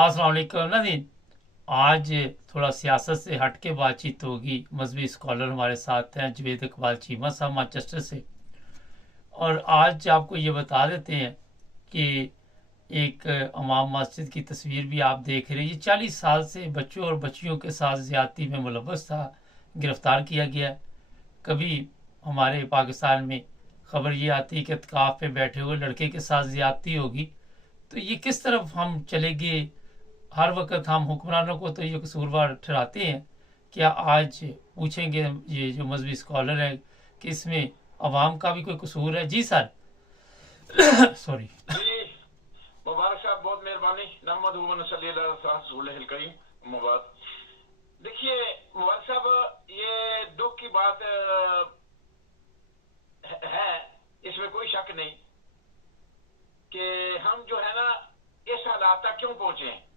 अस्सलाम वालेकुम नाज़रीन। आज थोड़ा सियासत से हट के बातचीत होगी। मजहबी स्कॉलर हमारे साथ हैं, जुवेद इकबाल चीमा साहब मैनचेस्टर से। और आज आपको ये बता देते हैं कि एक इमाम मस्जिद की तस्वीर भी आप देख रहे हैं। ये 40 साल से बच्चों और बच्चियों के साथ ज़्यादती में मुलव्वस था, गिरफ़्तार किया गया है। कभी हमारे पाकिस्तान में खबर ये आती है कि इत्काफ पे बैठे हुए लड़के के साथ ज़्यादती होगी। तो ये किस तरफ हम चलेंगे? हर वक्त हम हुक्मरानों को तो ये कसूरवार ठहराते हैं। क्या आज पूछेंगे ये जो मजहबी स्कॉलर है कि इसमें अवाम का भी कोई कसूर है? जी सर। सॉरी। जी मुबारक साहब, बहुत मेहरबानी। नहमदुहुवनसल्लील्लाहु मुबारक। देखिए मुबारक साहब, ये दुख की बात है, इसमें कोई शक नहीं कि हम जो है ना इस हालात तक क्यों पहुंचे हैं।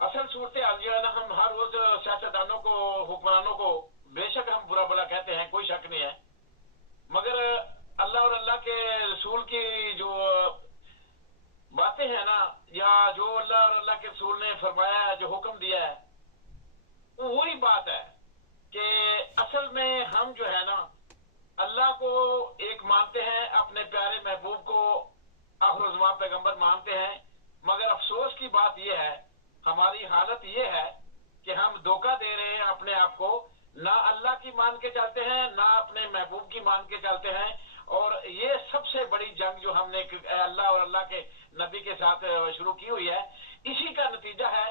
असल सूरत हाल जो है ना, हम हर रोज सियासतदानों को, हुक्मरानों को बेशक हम बुरा भला कहते हैं, कोई शक नहीं है, मगर अल्लाह और अल्लाह के रसूल की जो बातें हैं ना, या जो अल्लाह और अल्लाह के रसूल ने फरमाया है, जो हुक्म दिया है, वो वही बात है कि असल में हम जो है ना अल्लाह को एक मानते हैं, अपने प्यारे महबूब को आखिर पैगंबर मानते हैं, मगर अफसोस की बात यह है, हमारी हालत यह है कि हम धोखा दे रहे हैं अपने आप को। ना अल्लाह की मान के चलते हैं, ना अपने महबूब की मान के चलते हैं। और ये सबसे बड़ी जंग जो हमने अल्लाह और अल्लाह के नबी के साथ शुरू की हुई है, इसी का नतीजा है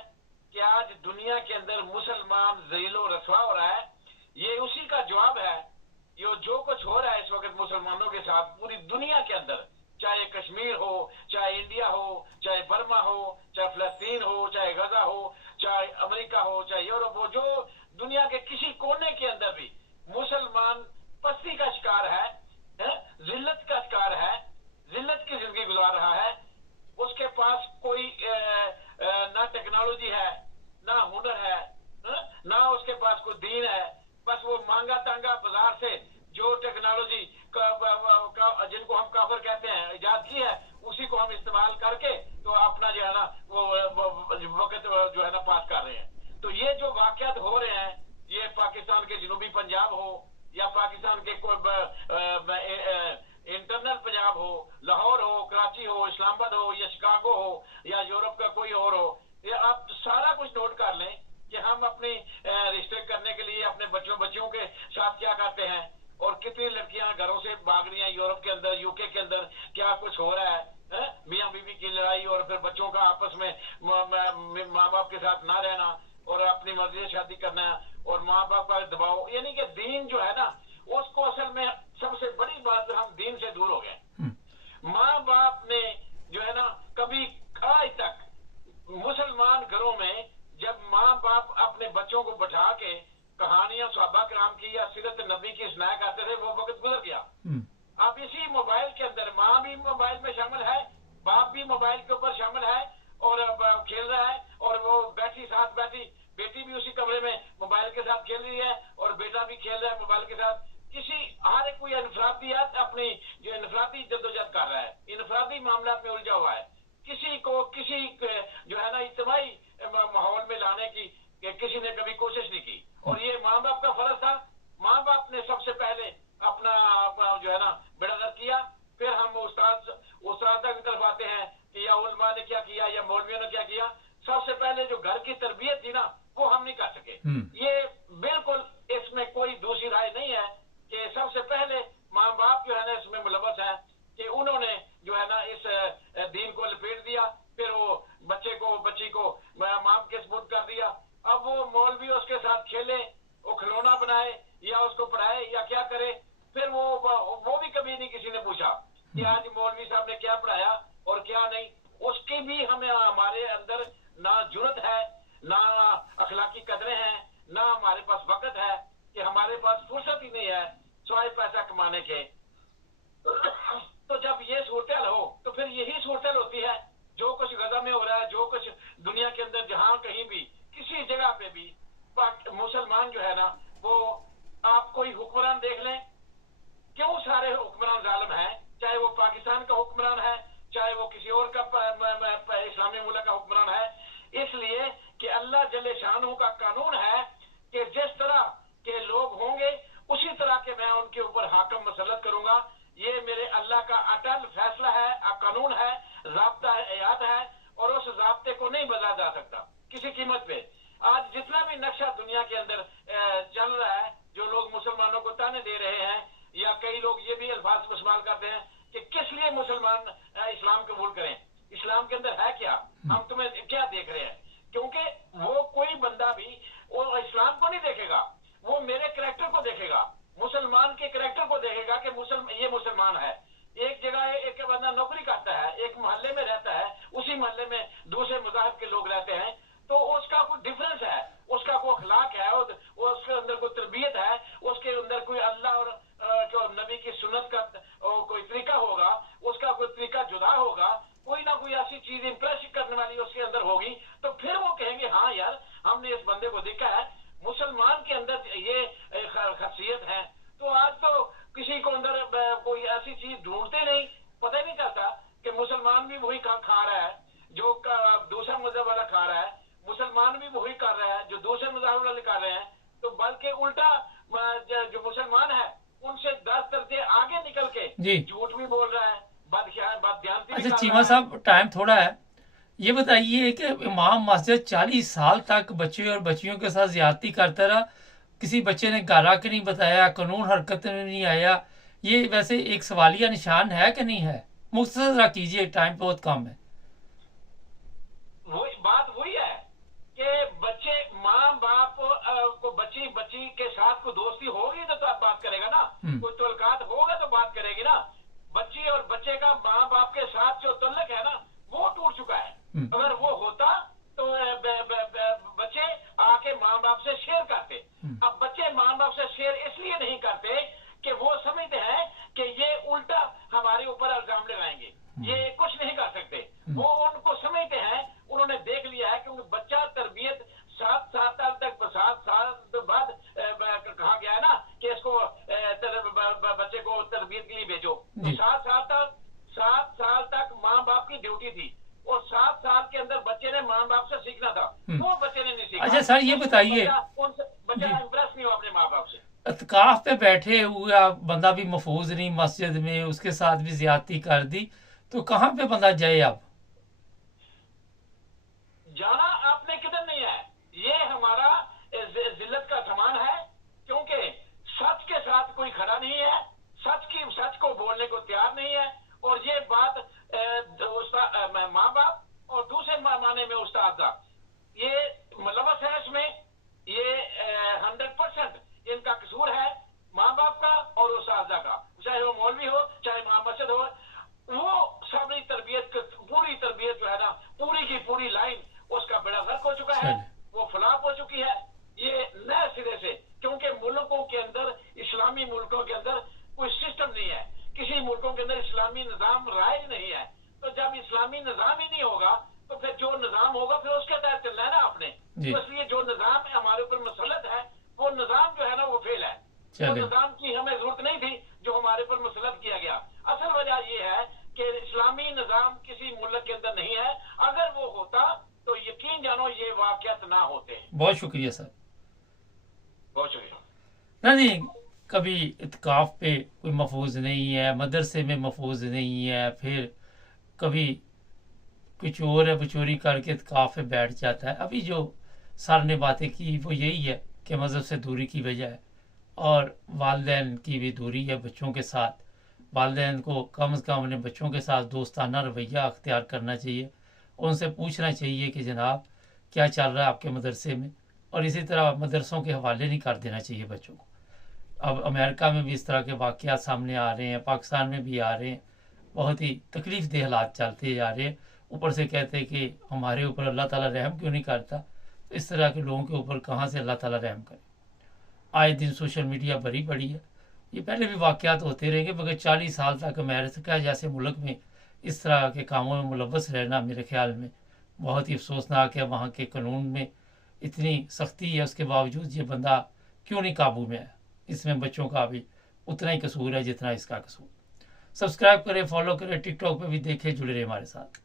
कि आज दुनिया के अंदर मुसलमान ज़लीलो रसवा हो रहा है। ये उसी का जवाब है। ये जो कुछ हो रहा है इस वक्त मुसलमानों के साथ पूरी दुनिया के अंदर, चाहे कश्मीर हो, चाहे इंडिया हो, चाहे बर्मा हो, चाहे फलस्तीन हो, चाहे गजा हो, चाहे अमेरिका हो, चाहे यूरोप हो, जो दुनिया के किसी कोने के अंदर भी मुसलमान पस्ती का शिकार है, जिल्लत का शिकार है, जिल्लत की जिंदगी गुजार रहा है। उसके पास कोई ना टेक्नोलॉजी है, ना हुनर है, ना उसके पास कोई दीन है। बस वो मांगा तांगा बाजार से जो टेक्नोलॉजी जिनको हम काफिर कहते हैं इजाद की है, उसी को हम इस्तेमाल करके तो अपना जो है ना वो वक्त जो है ना पास कर रहे हैं। तो ये जो वाकयात हो रहे हैं, ये पाकिस्तान के जनूबी पंजाब हो, या पाकिस्तान के इंटरनल पंजाब हो, लाहौर हो, कराची हो, इस्लामाबाद हो, या शिकागो हो, या यूरोप का कोई और हो, ये आप सारा कुछ नोट कर लें कि हम अपनी रिश्ते करने के लिए अपने बच्चों के साथ क्या करते हैं, और कितनी लड़कियां घरों से भाग रही हैं यूरोप के अंदर, यूके के अंदर क्या कुछ हो रहा है, मियाँ बीवी की लड़ाई, और फिर बच्चों का आपस में माँ बाप के साथ ना रहना और अपनी मर्जी से शादी करना, और माँ बाप का दबाव। यानी कि दीन जो है ना, उसको असल में सबसे बड़ी बात, हम दीन से दूर हो गए। माँ बाप ने जो है ना कभी आज तक मुसलमान घरों में जब माँ बाप अपने बच्चों को बैठा के कहानियां सहाबा कराम की या सीरत नबी की सुनाया करते थे, वो वक्त गुजर गया। अब इसी मोबाइल के अंदर माँ भी मोबाइल में शामिल है, बाप भी मोबाइल के ऊपर शामिल है और खेल रहा है, और वो साथ बैठी बेटी भी उसी कमरे में मोबाइल के साथ खेल रही है, और बेटा भी खेल रहा है मोबाइल के साथ। किसी हर एक कोई इनफरादियात अपनी जो इनफरादी जद्दोजहद कर रहा है, इनफरादी मामला में उलझा हुआ है। किसी जो है ना इज्तिमाई माहौल में लाने की किसी ने कभी कोशिश नहीं की। और ये माँ बाप का फर्ज था। माँ बाप ने सबसे पहले अपना जो है ना बेड़ा किया, फिर हम उस्ताद तक की तरफ आते हैं कि या उलमा ने क्या किया या मौलवियों ने क्या किया। सबसे पहले जो घर की तरबियत थी ना, वो हम नहीं कर सके। ये बिल्कुल इसमें कोई दूसरी राय नहीं है कि सबसे पहले माँ बाप जो है ना इसमें मुलव्वस है कि उन्होंने जो है ना इस दीन को लपेट दिया, फिर वो बच्ची को माँ के सपुर्द कर दिया। अब वो मौलवी उसके साथ खेले, वो खिलौना बनाए या उसको पढ़ाए या क्या करे, फिर वो भी कभी नहीं किसी ने पूछा कि आज मौलवी साहब ने क्या पढ़ाया और क्या नहीं। उसकी भी हमें हमारे अंदर ना जुर्रत है, ना अखलाकी कदरें हैं, ना हमारे पास वक्त है, कि हमारे पास फुर्सत ही नहीं है सिवाय पैसा कमाने के। तो जब ये सूरत हो तो फिर यही सूरत होती है। जो कुछ गजा में हो रहा है, जो कुछ दुनिया के अंदर जहां कहीं भी किसी जगह पे भी मुसलमान जो है ना, वो आप कोई हुक्मरान देख लें, क्यों सारे हुक्मरान जालिम हैं, चाहे वो पाकिस्तान का हुक्मरान है, चाहे वो किसी और का इस्लामी मुल्क का हुक्मरान है। इसलिए कि अल्लाह जल्ले शानहू का कानून है कि जिस तरह के लोग होंगे उसी तरह के मैं उनके ऊपर हाकम मसलत करूंगा। ये मेरे अल्लाह का अटल फैसला है, कानून है, ज़ाब्ता हयात है, और उस ज़ाब्ते को नहीं बदला जा सकता किसी कीमत पे। आज जितना भी नक्शा दुनिया के अंदर चल रहा है, जो लोग मुसलमानों को ताने दे रहे हैं, या कई लोग ये भी अल्फाज इस्तेमाल करते हैं कि किस लिए मुसलमान इस्लाम कबूल करें, इस्लाम के अंदर है क्या, हम तुम्हें क्या देख रहे हैं। क्योंकि वो कोई बंदा भी वो इस्लाम को नहीं देखेगा, वो मेरे कैरेक्टर को देखेगा, मुसलमान के कैरेक्टर को देखेगा कि ये मुसलमान है। एक जगह एक बंदा नौकरी करता है, एक मोहल्ले में रहता है, उसी मोहल्ले में दूसरे मज़ाहब के लोग रहते हैं, तो उसका कोई डिफरेंस है, उसका कोई अखलाक है, उसके अंदर कोई तरबियत है, उसके अंदर कोई अल्लाह और नबी की सुन्नत का कोई तरीका होगा, उसका कोई तरीका जुदा होगा, कोई ना कोई ऐसी चीज इंप्रेस करने वाली उसके अंदर होगी, तो फिर वो कहेंगे हाँ यार हमने इस बंदे को देखा है, मुसलमान के अंदर ये खासियत है। तो आज तो किसी को अंदर कोई ऐसी चीज ढूंढते नहीं, पता ही नहीं चलता कि मुसलमान भी वही खा रहा है जो दूसरा मजहब वाला खा रहा है, मुसलमान भी वही कर रहा है जो दूसरे मजहब वाले कर रहे हैं। तो बल्कि उल्टा जो मुसलमान है उनसे 10 दर्जे आगे निकल के झूठ भी बोल रहा है, बदख्याल। अच्छा चीमा साहब, टाइम थोड़ा है, ये बताइए कि इमाम मस्जिद 40 साल तक बच्चे और बच्चियों के साथ ज्यादती करता रहा, किसी बच्चे ने गारा के नहीं बताया, कानून हरकत में नहीं आया, ये वैसे एक सवालिया निशान है कि नहीं है? मुख्तसर कीजिए, टाइम बहुत कम है। बात वही है कि बच्चे माँ बाप को बच्ची के साथ कोई दोस्ती होगी तो आप बात करेगा ना, कोई तल्कात होगा तो बात करेगी ना। बच्ची और बच्चे का माँ बाप के साथ जो तल्लक है ना वो टूट चुका है। अगर वो होता तो बच्चे आके माँ बाप से शेयर करते। अब बच्चे माँ बाप से शेयर इसलिए नहीं करते कि वो समझते हैं कि ये उल्टा हमारे ऊपर इल्जाम लगाएंगे, ये कुछ नहीं कर सकते। वो उनको समझते हैं, उन्होंने देख लिया है कि बच्चा तरबियत 7 साल तक 7 साल बाद कहा गया है ना कि इसको बच्चे को तरबियत के लिए भेजो, तो 7 साल तक माँ बाप की ड्यूटी थी, और 7 साल के अंदर बच्चे ने माँ बाप से सीखना था, वो बच्चे ने नहीं सीखा। अच्छा सर ये बताइए, बच्चा इंप्रेस नहीं हुआ अपने माँ बाप से। इत्काफ पे बैठे हुआ बंदा भी महफूज नहीं मस्जिद में, उसके साथ भी ज्यादती कर दी, तो कहाँ पे बंदा जाए? अब जाना आपने किधर नहीं है, ये हमारा जिल्लत का सामान है, क्योंकि सच के साथ कोई खड़ा नहीं है, सच को बोलने को तैयार नहीं है। और ये बात माँ बाप और दूसरे माने में उस्ताद का ये मुलव्वस है, इसमें ये 100% इनका कसूर है, माँ बाप का और उस्ताद का, चाहे वो मौलवी हो चाहे इमाम मस्जिद हो। वो सारी पूरी तरबियत जो है ना, पूरी की पूरी लाइन उसका बेड़ा गर्क हो चुका है, वो फलाप हो चुकी है ये नए सिरे से। क्योंकि मुल्कों के अंदर, इस्लामी मुल्कों के अंदर कोई सिस्टम नहीं है, किसी मुल्कों के अंदर इस्लामी निजाम राइज नहीं है। तो जब इस्लामी निजाम ही नहीं होगा तो फिर जो निजाम होगा फिर उसके तहत चलना है ना आपने। तो इसलिए जो निजाम हमारे ऊपर मुसल्लत है वो निजाम जो है ना वो फेल है। तो निजाम की हमें जरूरत नहीं थी जो हमारे ऊपर मुसल्लत किया गया। असल वजह ये है कि इस्लामी निजाम किसी मुल्क के अंदर नहीं है, अगर वो होता तो यकीन जानो ये वाकयात ना होते। बहुत शुक्रिया सर, बहुत शुक्रिया। नहीं कभी इत्काफ पे कोई महफूज नहीं है, मदरसे में महफूज नहीं है, फिर कभी कुछ और है, चोरी करके इत्काफ पे बैठ जाता है। अभी जो सर ने बातें की वो यही है कि मज़हब से दूरी की वजह है, और वालिदैन की भी दूरी है बच्चों के साथ। वालिदैन को कम से कम अपने बच्चों के साथ दोस्ताना रवैया अख्तियार करना चाहिए, उनसे पूछना चाहिए कि जनाब क्या चल रहा है आपके मदरसे में, और इसी तरह मदरसों के हवाले नहीं कर देना चाहिए बच्चों को। अब अमेरिका में भी इस तरह के वाक़यात सामने आ रहे हैं, पाकिस्तान में भी आ रहे हैं, बहुत ही तकलीफ देह हालात चलते जा रहे हैं। ऊपर से कहते हैं कि हमारे ऊपर अल्लाह ताला रहम क्यों नहीं करता, तो इस तरह के लोगों के ऊपर कहाँ से अल्लाह ताला रहम करे। आए दिन सोशल मीडिया भरी पड़ी है, ये पहले भी वाक़यात होते रहेंगे, मगर 40 साल तक अमेरिका जैसे मुल्क में इस तरह के कामों में मुलव्वस रहना मेरे ख्याल में बहुत ही अफसोसनाक है। वहाँ के कानून में इतनी सख्ती है, उसके बावजूद ये बंदा क्यों नहीं काबू में है। इसमें बच्चों का भी उतना ही कसूर है जितना इसका कसूर। सब्सक्राइब करें, फॉलो करें, टिकटॉक पे भी देखें, जुड़े रहे हमारे साथ।